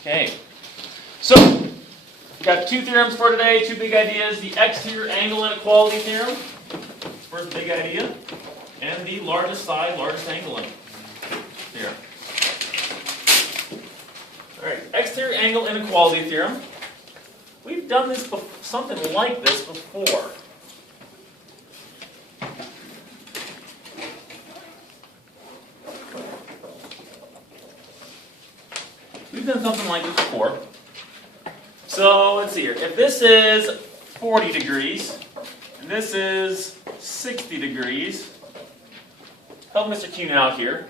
Okay. So, we've got two theorems for today, two big ideas. The exterior angle inequality theorem, first big idea, and the largest side, largest angle theorem. Alright, exterior angle inequality theorem. We've done this something like this before. We've done something like this before. So let's see here. If this is 40 degrees, and this is 60 degrees, help Mr. Kuhne out here.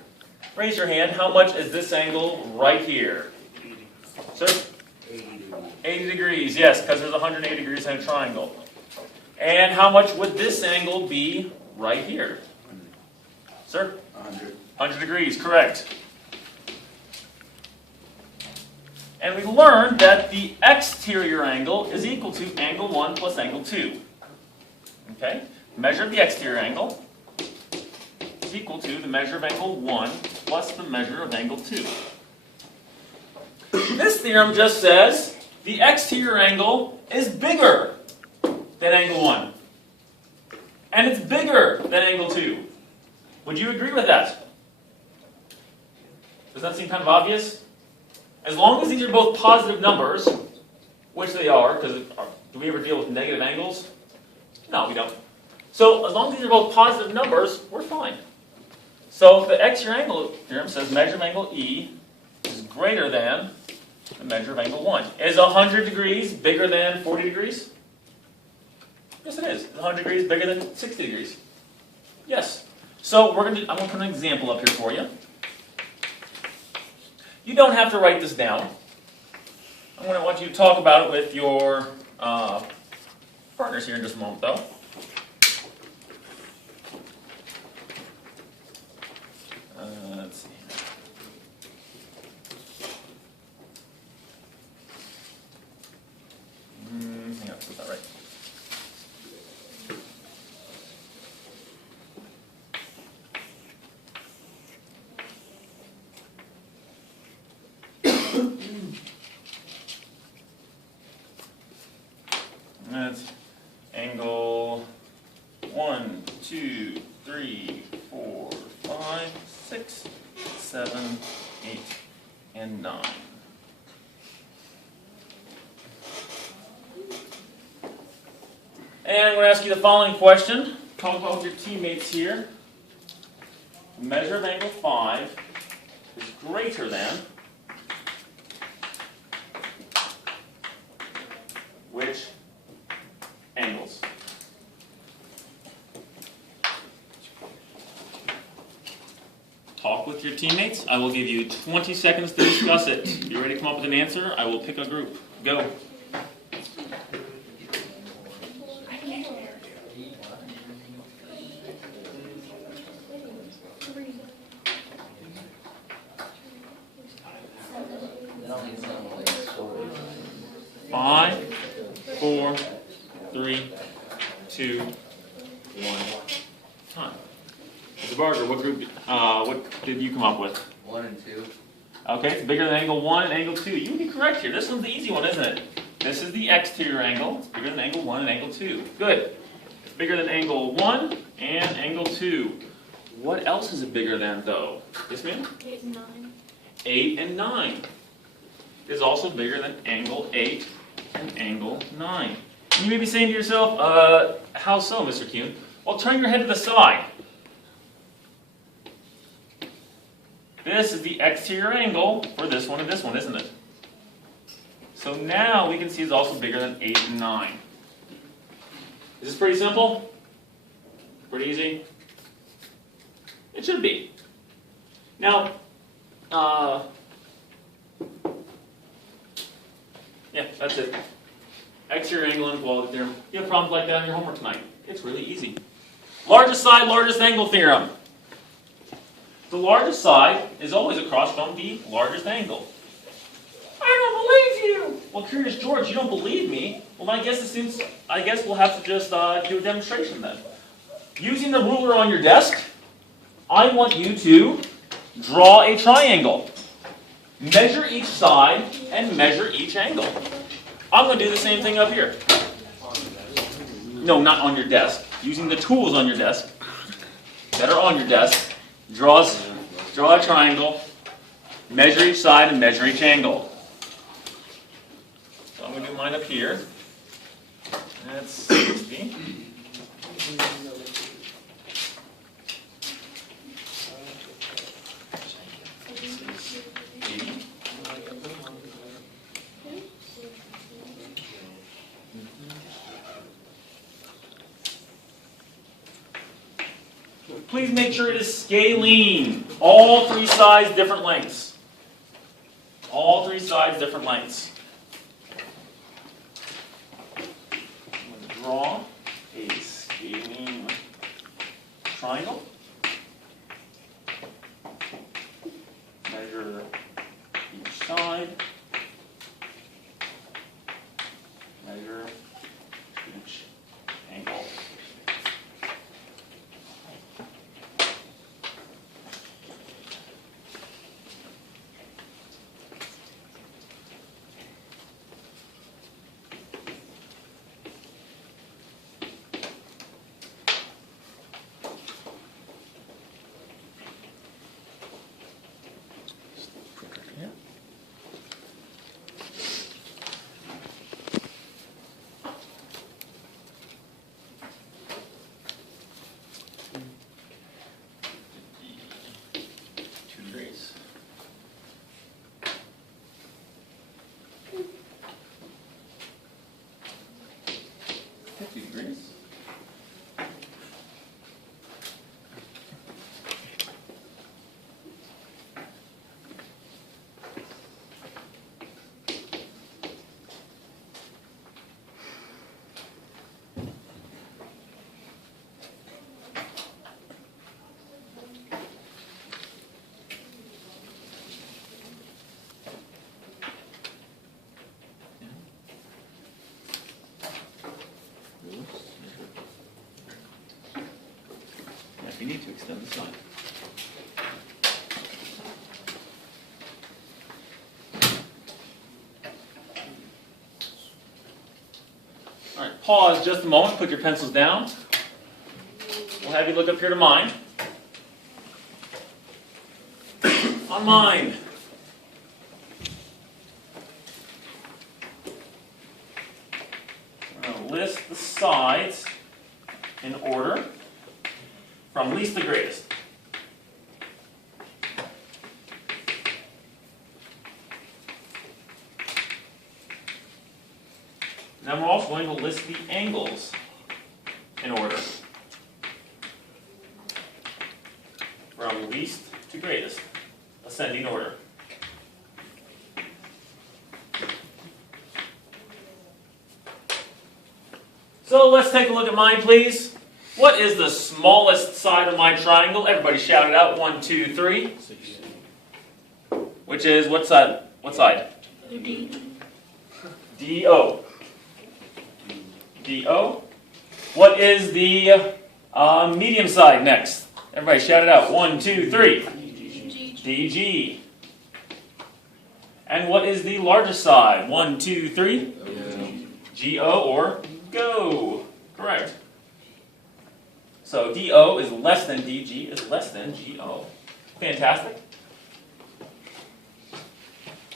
Raise your hand. How much is this angle right here? 80. Sir? 80 degrees. 80 degrees, yes, because there's 180 degrees in a triangle. And how much would this angle be right here? Sir? 100. 100 degrees, correct. And we learned that the exterior angle is equal to angle 1 plus angle 2. Okay? Measure of the exterior angle is equal to the measure of angle 1 plus the measure of angle 2. This theorem just says the exterior angle is bigger than angle 1. And it's bigger than angle 2. Would you agree with that? Does that seem kind of obvious? As long as these are both positive numbers, which they are, because do we ever deal with negative angles? No, we don't. So as long as these are both positive numbers, we're fine. So the exterior angle theorem says measure of angle E is greater than the measure of angle 1. Is 100 degrees bigger than 40 degrees? Yes, it is. Is 100 degrees bigger than 60 degrees? Yes. So I'm going to put an example up here for you. You don't have to write this down. I'm going to want you to talk about it with your partners here in just a moment, though. Let's see. Hang on, is that right? That's angle 1, 2, 3, 4, 5, 6, 7, 8, and 9. And I'm going to ask you the following question. Talk about with your teammates here. The measure of angle 5 is greater than which angles? Talk with your teammates. I will give you 20 seconds to discuss it. If you're ready to come up with an answer, I will pick a group. Go. Five, 4, 3, 2, 1. Time. Mr. Barger, what did you come up with? 1 and 2. Okay, it's bigger than angle 1 and angle 2. You would be correct here. This one's the easy one, isn't it? This is the exterior angle. It's bigger than angle 1 and angle 2. Good. It's bigger than angle 1 and angle 2. What else is it bigger than, though? Yes, ma'am? 8 and 9. 8 and 9 is also bigger than angle 8 and angle 9. And you may be saying to yourself, how so, Mr. Kuhne? Well, turn your head to the side. This is the exterior angle for this one and this one, isn't it? So now we can see it's also bigger than 8 and 9. Is this pretty simple? Pretty easy? It should be. Now, yeah, that's it. Exterior angle inequality theorem. You have problems like that in your homework tonight. It's really easy. Largest side, largest angle theorem. The largest side is always across from the largest angle. I don't believe you! Well, Curious George, you don't believe me? Well, I guess we'll have to just do a demonstration then. Using the ruler on your desk, I want you to draw a triangle. Measure each side and measure each angle. I'm going to do the same thing up here. No, not on your desk. Using the tools on your desk that are on your desk. Draw a triangle, measure each side, and measure each angle. So I'm going to do mine up here. That's 60. Please make sure it is scalene. All three sides different lengths. All three sides different lengths. I'm going to draw a scalene triangle. Measure each side. Measure each angle. You need to extend the side. All right, pause just a moment, put your pencils down. We'll have you look up here to mine. On mine. We're going to list the sides in order from least to greatest. Then we're also going to list the angles in order from least to greatest, ascending order. So let's take a look at mine, please. What is the smallest side of my triangle? Everybody shout it out. 1, 2, 3. Which is what side? What side? D. D-O. D-O. What is the medium side next? Everybody shout it out. 1, 2, 3. D-G. And what is the largest side? 1, 2, 3. G-O or go. Correct. So DO is less than DG is less than GO. Fantastic.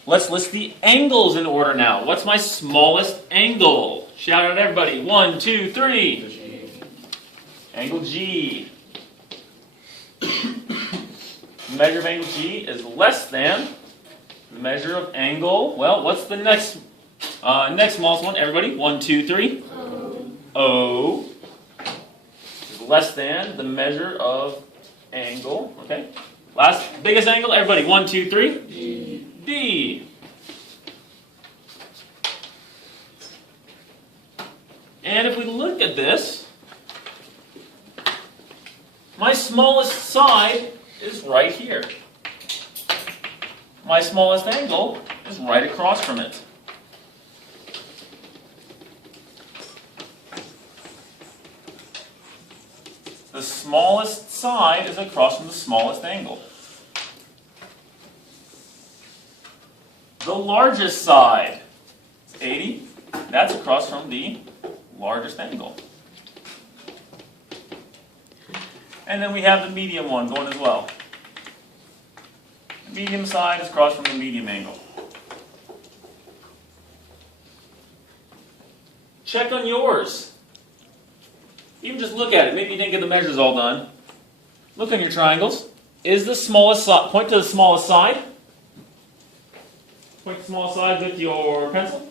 Let's list the angles in order now. What's my smallest angle? Shout out everybody. 1, 2, 3. G. Angle G. Measure of angle G is less than the measure of angle. Well, what's the next smallest one? Everybody. 1, 2, 3. O. Less than the measure of angle. Okay. Last biggest angle. Everybody. 1, 2, 3. D. D. And if we look at this, my smallest side is right here. My smallest angle is right across from it. The smallest side is across from the smallest angle. the largest side. It's 80. That's across from the largest angle. And then we have the medium one going as well. The medium side is across from the medium angle. Check on yours. Even just look at it. Maybe you didn't get the measures all done. Look on your triangles. Is the smallest side, point to the smallest side. Point to the smallest side with your pencil.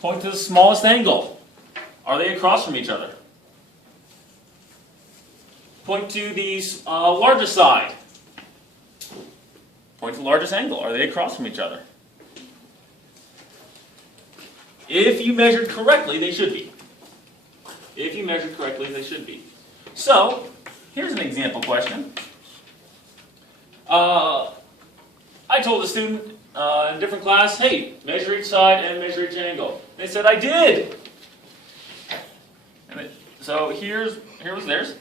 Point to the smallest angle. Are they across from each other? Point to the largest side. Point to the largest angle. Are they across from each other? If you measured correctly, they should be. If you measured correctly, they should be. So, here's an example question. I told a student in a different class, hey, measure each side and measure each angle. They said, I did. So here was theirs.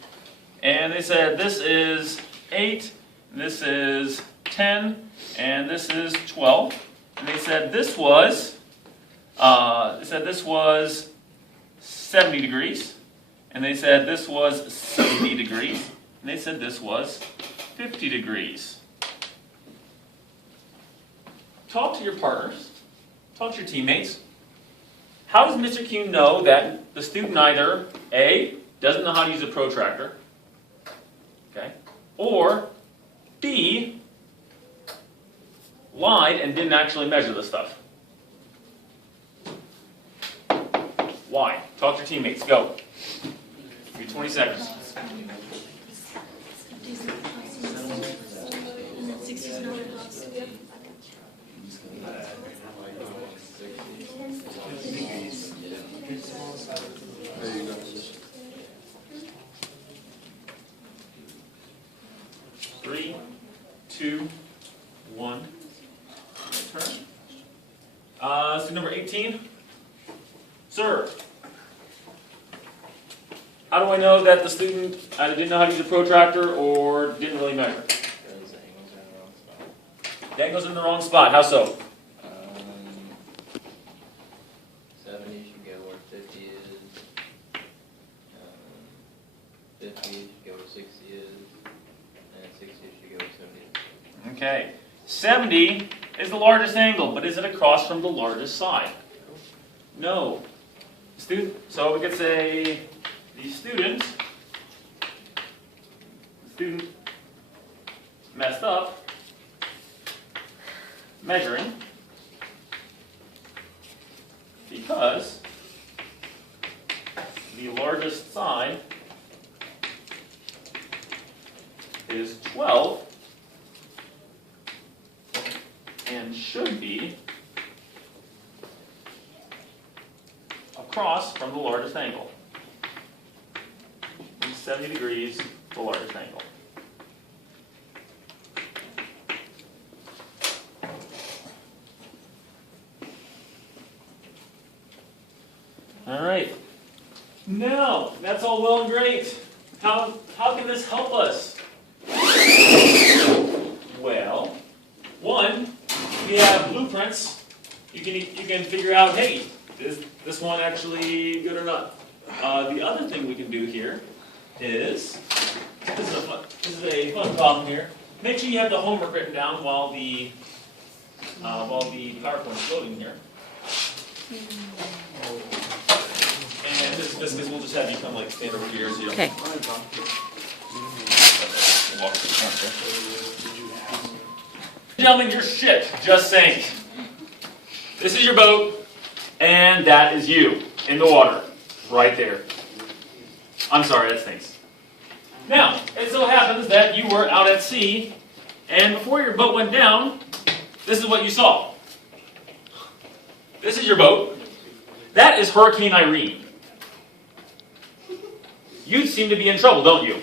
And they said, this is 8, this is 10, and this is 12. And they said this was 70 degrees. And they said this was 70 degrees. And they said this was 50 degrees. Talk to your partners. Talk to your teammates. How does Mr. Kuhne know that the student either A, doesn't know how to use a protractor, okay, or B, lied and didn't actually measure the stuff? Why? Talk to your teammates. Go. Give you 20 seconds. 3, 2, 1. Turn. Student number 18. Sir, how do I know that the student either didn't know how to use a protractor or didn't really measure? The angle's in the wrong spot. How so? 70 should go where 50 is. 50 should go where 60 is. And 60 should go where 70 is. Okay. 70 is the largest angle, but is it across from the largest side? No. So we could say the student messed up measuring because the largest side is 12 and should be across from the largest angle. 70 degrees, the largest angle. All right. Now, that's all well and great. How can this help us? Well, one, we have blueprints. You can figure out, hey, is this one actually good or not? The other thing we can do here is, this is a fun problem here. Make sure you have the homework written down while the PowerPoint's loading here. And this because we'll just have you come like stand over here so you don't. Okay. Walk to the front there. Gentlemen, your ship just sank. This is your boat, and that is you in the water, right there. I'm sorry, that stinks. Now, it so happens that you were out at sea, and before your boat went down, this is what you saw. This is your boat. That is Hurricane Irene. You seem to be in trouble, don't you?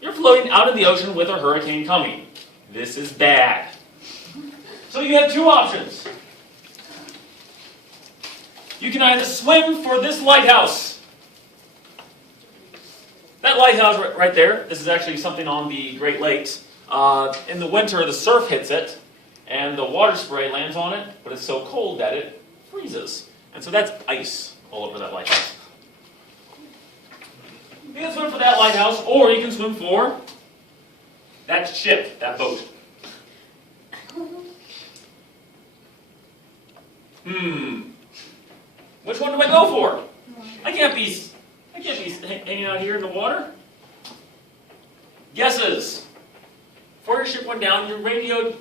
You're floating out in the ocean with a hurricane coming. This is bad. So you have two options. You can either swim for this lighthouse. That lighthouse right there, this is actually something on the Great Lakes. In the winter, the surf hits it, and the water spray lands on it, but it's so cold that it freezes. And so that's ice all over that lighthouse. You can swim for that lighthouse, or you can swim for that ship, that boat. Which one do I go for? I can't be hanging out here in the water. Guesses. Before your ship went down, you radioed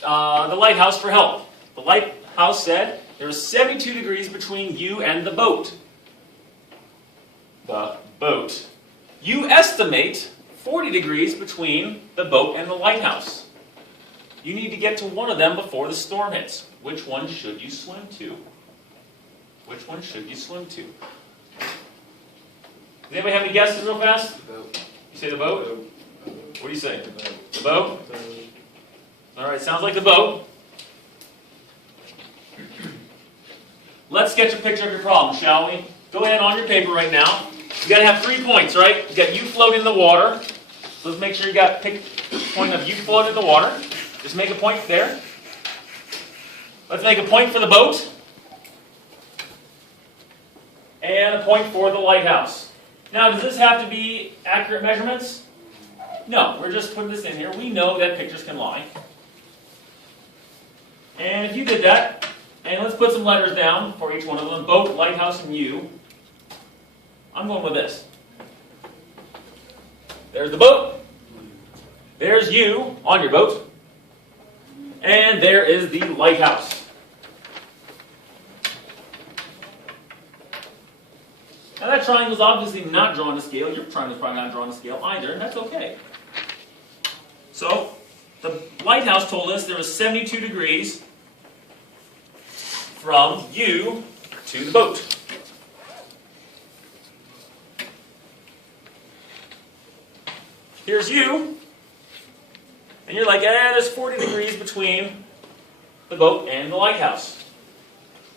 the lighthouse for help. The lighthouse said there's 72 degrees between you and the boat. The boat. You estimate 40 degrees between the boat and the lighthouse. You need to get to one of them before the storm hits. Which one should you swim to? Which one should you swim to? Does anybody have any guesses real fast? The boat. You say the boat? What do you say? The boat. The boat? Alright, sounds like the boat. Let's sketch a picture of your problem, shall we? Go ahead on your paper right now. You gotta have 3 points, right? You got you floating in the water. So let's make sure you got pick point of you floating in the water. Just make a point there. Let's make a point for the boat. And a point for the lighthouse. Now, does this have to be accurate measurements? No, we're just putting this in here. We know that pictures can lie. And if you did that, and let's put some letters down for each one of them. Boat, lighthouse, and you. I'm going with this. There's the boat. There's you on your boat. And there is the lighthouse. Now that triangle is obviously not drawn to scale. Your triangle is probably not drawn to scale either, and that's okay. So, the lighthouse told us there was 72 degrees from you to the boat. Here's you, and you're like, there's 40 degrees between the boat and the lighthouse.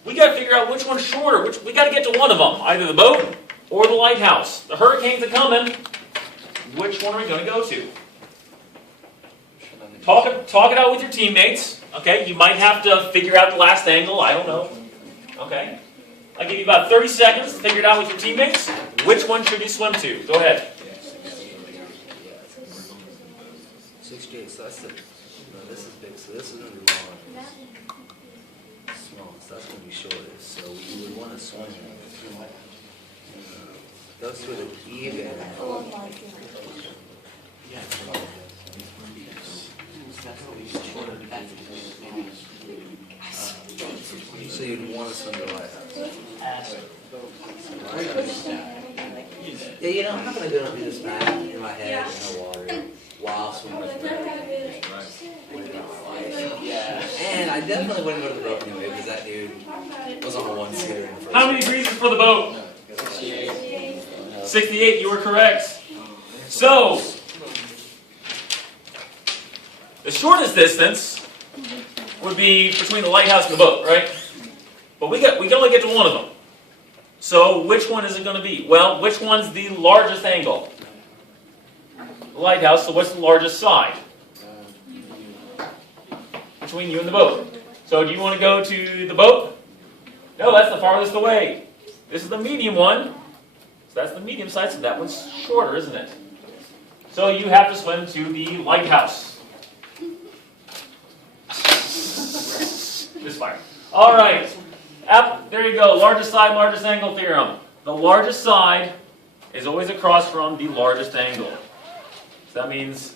We got to figure out which one's shorter. We got to get to one of them, either the boat or the lighthouse. The hurricanes are coming. Which one are we going to go to? Talk it out with your teammates. Okay, you might have to figure out the last angle. I don't know. Okay, I'll give you about 30 seconds to figure it out with your teammates. Which one should you swim to? Go ahead. 68, so that's the, no, this is big, so this is going to be long. Small, so that's going to be shortest. So you would want to swim those two are even. So you'd want to swim the lighthouse. Yeah, you know, I'm not going to do this math in my head in the water while swimming. And I definitely wouldn't go to the boat anyway because that dude was on a one-seater. How many degrees is for the boat? 68, you were correct. So, the shortest distance would be between the lighthouse and the boat, right? But we can only get to one of them. So, which one is it going to be? Well, which one's the largest angle? The lighthouse, so what's the largest side? Between you and the boat. So, do you want to go to the boat? No, that's the farthest away. This is the medium one. So that's the medium side, so that one's shorter, isn't it? So you have to swim to the lighthouse. Misfire. All right. There you go. Largest side, largest angle theorem. The largest side is always across from the largest angle. So that means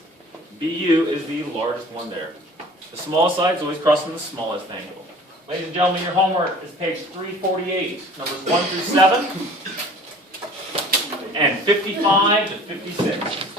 BU is the largest one there. The smallest side is always across from the smallest angle. Ladies and gentlemen, your homework is page 348, numbers 1 through 7, and 55 to 56.